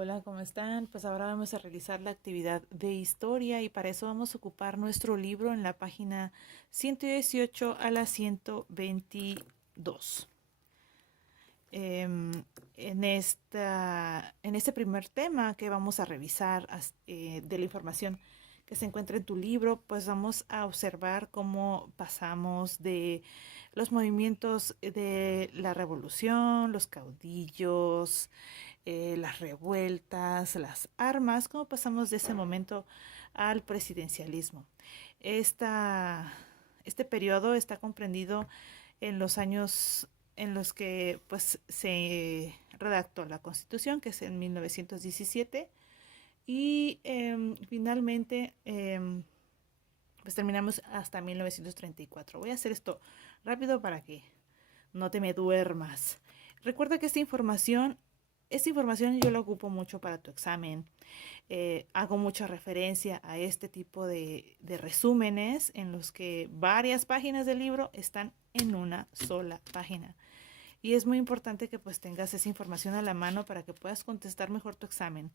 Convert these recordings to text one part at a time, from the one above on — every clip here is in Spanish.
Hola, ¿cómo están? Pues ahora vamos a realizar la actividad de historia y para eso vamos a ocupar nuestro libro en la página 118 a la 122. Em, en este primer tema que vamos a revisar de la información que se encuentra en tu libro, pues vamos a observar cómo pasamos de los movimientos de la revolución, los caudillos, las revueltas, las armas, cómo pasamos de ese momento al presidencialismo. Esta, este periodo está comprendido en los años en los que pues, se redactó la Constitución, que es en 1917, y finalmente pues terminamos hasta 1934. Voy a hacer esto rápido para que no te me duermas. Recuerda que esta información yo la ocupo mucho para tu examen. Hago mucha referencia a este tipo de resúmenes en los que varias páginas del libro están en una sola página. Y es muy importante que pues tengas esa información a la mano para que puedas contestar mejor tu examen.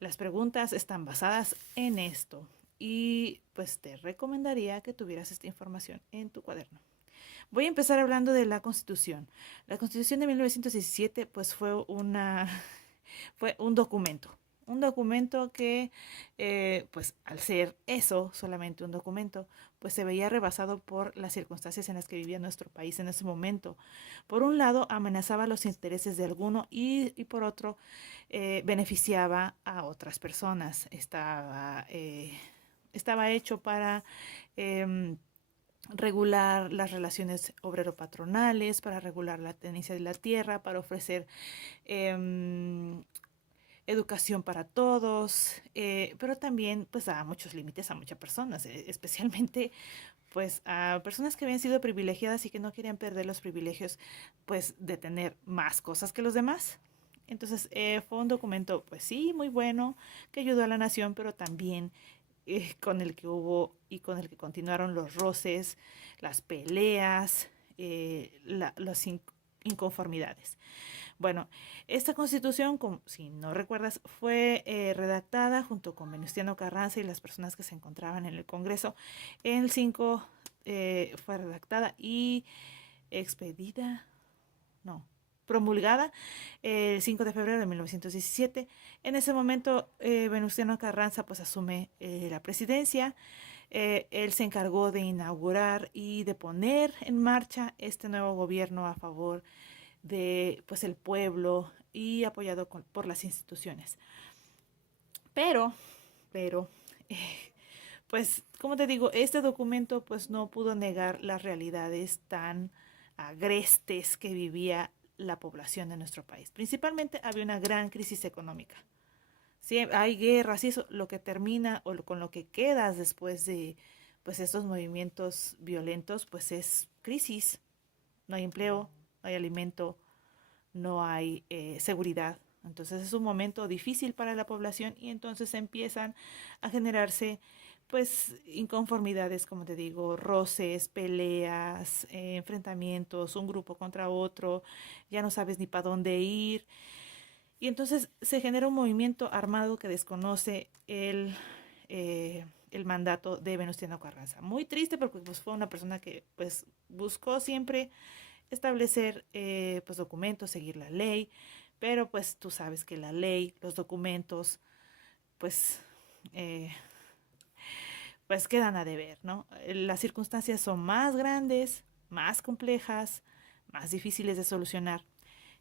Las preguntas están basadas en esto y pues te recomendaría que tuvieras esta información en tu cuaderno. Voy a empezar hablando de la Constitución. La Constitución de 1917 pues fue un documento que pues al ser eso, solamente un documento, pues se veía rebasado por las circunstancias en las que vivía nuestro país en ese momento. Por un lado, amenazaba los intereses de alguno y por otro, beneficiaba a otras personas. Estaba hecho para eh, regular las relaciones obrero-patronales, para regular la tenencia de la tierra, para ofrecer eh, educación para todos, pero también pues da muchos límites a muchas personas, especialmente pues a personas que habían sido privilegiadas y que no querían perder los privilegios pues de tener más cosas que los demás. Entonces fue un documento pues sí, muy bueno, que ayudó a la nación, pero también con el que hubo y con el que continuaron los roces, las peleas, las inconformidades. Bueno, esta constitución, si no recuerdas, fue redactada junto con Venustiano Carranza y las personas que se encontraban en el Congreso. En el 5 fue redactada y expedida, no, promulgada el 5 de febrero de 1917. En ese momento, Venustiano Carranza pues asume la presidencia. Él se encargó de inaugurar y de poner en marcha este nuevo gobierno a favor de pues el pueblo y apoyado por las instituciones. Pero, pero, eh, pues, como te digo, este documento pues no pudo negar las realidades tan agrestes que vivía la población de nuestro país. Principalmente había una gran crisis económica. Sí, hay guerras y eso, lo que termina o con lo que quedas después de pues estos movimientos violentos, pues es crisis. No hay empleo, no hay alimento, no hay seguridad. Entonces es un momento difícil para la población y entonces empiezan a generarse pues inconformidades, como te digo, roces, peleas, enfrentamientos, un grupo contra otro, ya no sabes ni para dónde ir. Y entonces se genera un movimiento armado que desconoce el mandato de Venustiano Carranza. Muy triste porque pues, fue una persona que pues buscó siempre establecer pues documentos, seguir la ley, pero pues tú sabes que la ley, los documentos, pues, eh, pues quedan a deber, ¿no? Las circunstancias son más grandes, más complejas, más difíciles de solucionar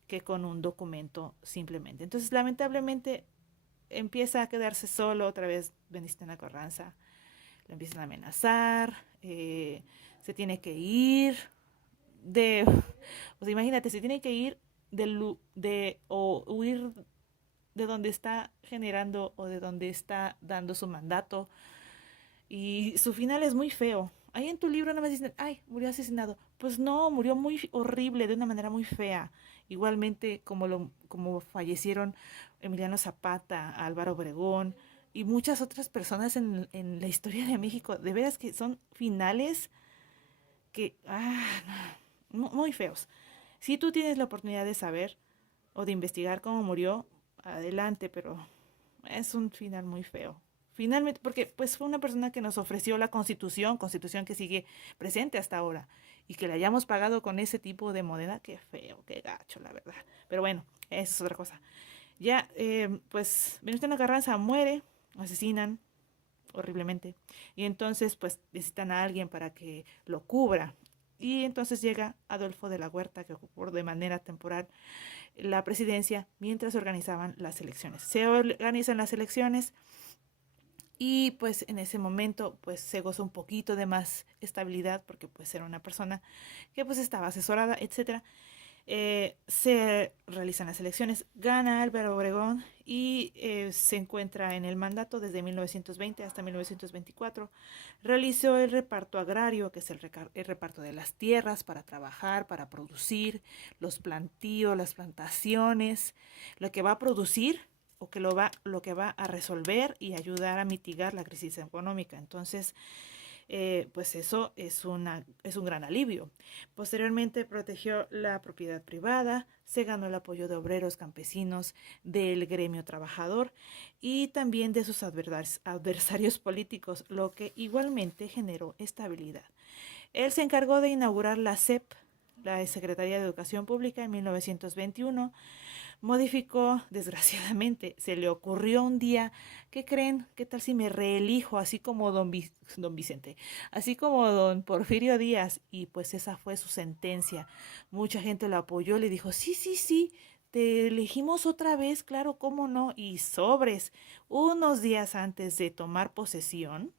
que con un documento simplemente. Entonces, lamentablemente, empieza a quedarse solo otra vez Benistena Carranza, lo empiezan a amenazar, se tiene que ir de, o sea, imagínate, se tiene que ir o huir de donde está generando o de donde está dando su mandato. Y su final es muy feo. Ahí en tu libro no me dicen, ay, murió asesinado. Pues no, murió muy horrible, de una manera muy fea. Igualmente como fallecieron Emiliano Zapata, Álvaro Obregón y muchas otras personas en la historia de México. De veras que son finales que, muy feos. Si tú tienes la oportunidad de saber o de investigar cómo murió, adelante, pero es un final muy feo. Finalmente, porque pues fue una persona que nos ofreció la constitución que sigue presente hasta ahora, y que la hayamos pagado con ese tipo de moneda, qué feo, qué gacho, la verdad. Pero bueno, eso es otra cosa. Ya, pues Venustiano Carranza muere, lo asesinan horriblemente, y entonces pues necesitan a alguien para que lo cubra. Y entonces llega Adolfo de la Huerta, que ocupó de manera temporal la presidencia mientras organizaban las elecciones. Se organizan las elecciones y pues en ese momento pues se gozó un poquito de más estabilidad, porque pues era una persona que pues estaba asesorada, etcétera. Se realizan las elecciones, gana Álvaro Obregón y se encuentra en el mandato desde 1920 hasta 1924. Realizó el reparto agrario, que es el reparto de las tierras para trabajar, para producir, los plantíos, las plantaciones, lo que va a producir o que lo que va a resolver y ayudar a mitigar la crisis económica. Entonces, pues eso es un gran alivio. Posteriormente protegió la propiedad privada, se ganó el apoyo de obreros, campesinos, del gremio trabajador y también de sus adversarios políticos, lo que igualmente generó estabilidad. Él se encargó de inaugurar la SEP, la Secretaría de Educación Pública, en 1921. Modificó, desgraciadamente, se le ocurrió un día, ¿qué creen? ¿Qué tal si me reelijo así como don Vicente, así como don Porfirio Díaz? Y pues esa fue su sentencia. Mucha gente lo apoyó, le dijo, sí, sí, sí, te elegimos otra vez, claro, cómo no. Y sobres, unos días antes de tomar posesión,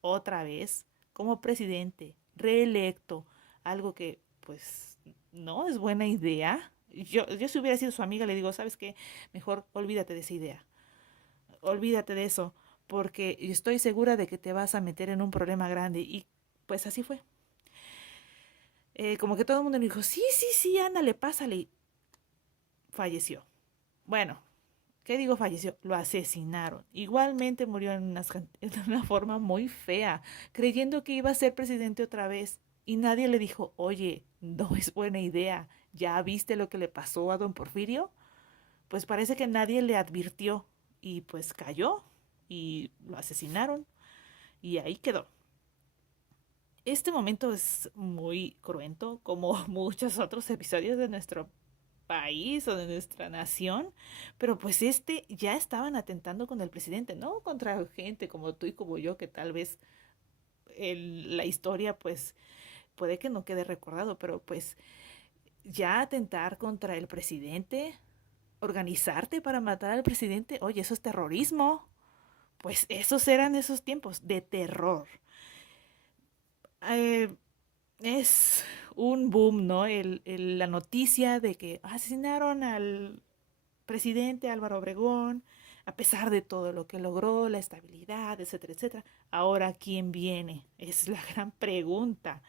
otra vez, como presidente, reelecto, algo que pues no es buena idea. Yo si hubiera sido su amiga le digo, ¿sabes qué? Mejor olvídate de esa idea, olvídate de eso, porque estoy segura de que te vas a meter en un problema grande. Y pues así fue. Como que todo el mundo le dijo, sí, sí, sí, ándale, pásale. Y falleció. Bueno, ¿qué digo falleció? Lo asesinaron. Igualmente murió en una forma muy fea, creyendo que iba a ser presidente otra vez. Y nadie le dijo, oye, no es buena idea. ¿Ya viste lo que le pasó a don Porfirio? Pues parece que nadie le advirtió y pues cayó y lo asesinaron y ahí quedó. Este momento es muy cruento, como muchos otros episodios de nuestro país o de nuestra nación, pero pues ya estaban atentando con el presidente, no contra gente como tú y como yo, que tal vez la historia pues puede que no quede recordado, pero pues ya atentar contra el presidente, organizarte para matar al presidente, oye, eso es terrorismo. Pues esos eran esos tiempos de terror. Eh, es un boom, ¿no? La noticia de que asesinaron al presidente Álvaro Obregón, a pesar de todo lo que logró, la estabilidad, etcétera, etcétera. Ahora, ¿quién viene? Es la gran pregunta.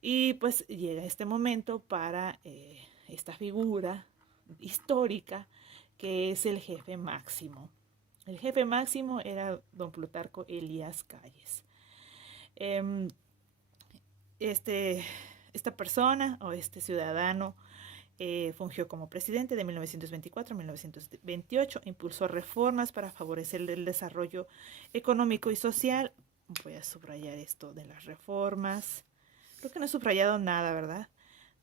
Y pues llega este momento para esta figura histórica que es el jefe máximo. El jefe máximo era don Plutarco Elías Calles. Eh, este, esta persona o este ciudadano fungió como presidente de 1924 a 1928, impulsó reformas para favorecer el desarrollo económico y social. Voy a subrayar esto de las reformas. Creo que no he subrayado nada, ¿verdad?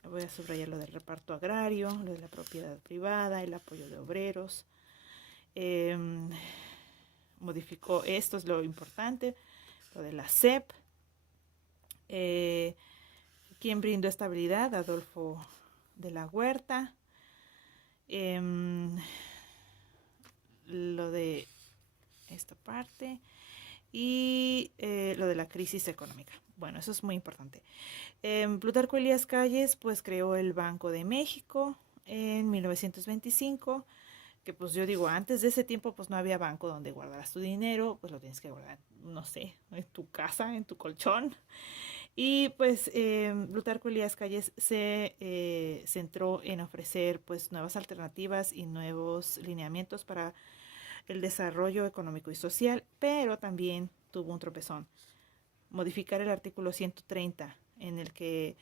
Voy a subrayar lo del reparto agrario, lo de la propiedad privada, el apoyo de obreros. Eh, Modificó, esto es lo importante, lo de la SEP. Eh, ¿Quién brindó estabilidad? Adolfo de la Huerta. Eh, lo de esta parte y lo de la crisis económica. Bueno, eso es muy importante. Plutarco Elías Calles pues creó el Banco de México en 1925, que pues yo digo, antes de ese tiempo pues no había banco donde guardaras tu dinero, pues lo tienes que guardar, no sé, en tu casa, en tu colchón. Y pues Plutarco Elías Calles se centró en ofrecer pues nuevas alternativas y nuevos lineamientos para el desarrollo económico y social, pero también tuvo un tropezón: modificar el artículo 130, en el que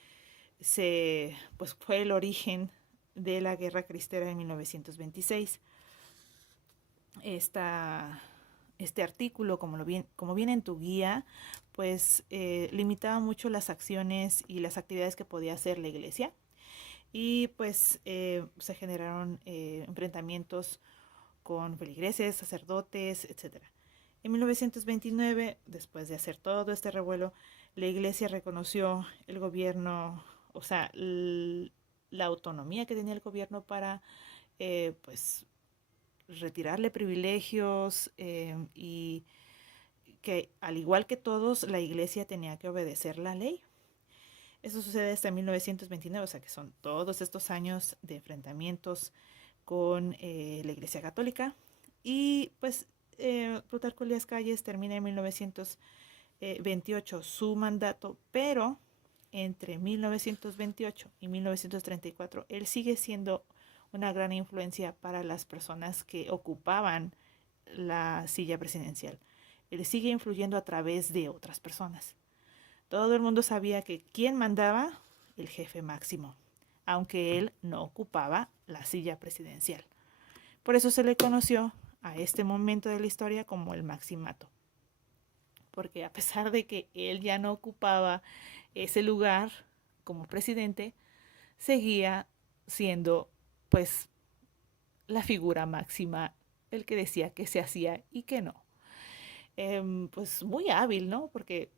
pues fue el origen de la Guerra Cristera en 1926. esta, este artículo, como viene en tu guía, pues limitaba mucho las acciones y las actividades que podía hacer la iglesia. Y pues se generaron enfrentamientos con feligreses, sacerdotes, etcétera. En 1929, después de hacer todo este revuelo, la iglesia reconoció el gobierno, o sea, la autonomía que tenía el gobierno para, pues, retirarle privilegios y que, al igual que todos, la iglesia tenía que obedecer la ley. Eso sucede hasta 1929, o sea que son todos estos años de enfrentamientos con la Iglesia Católica. Y pues Plutarco Elías Calles termina en 1928 su mandato, pero entre 1928 y 1934 él sigue siendo una gran influencia para las personas que ocupaban la silla presidencial. Él sigue influyendo a través de otras personas. Todo el mundo sabía que quien mandaba, el jefe máximo, aunque él no ocupaba la silla presidencial. Por eso se le conoció a este momento de la historia como el Maximato, porque a pesar de que él ya no ocupaba ese lugar como presidente, seguía siendo pues la figura máxima, el que decía que se hacía y que no. Pues muy hábil, ¿no? Porque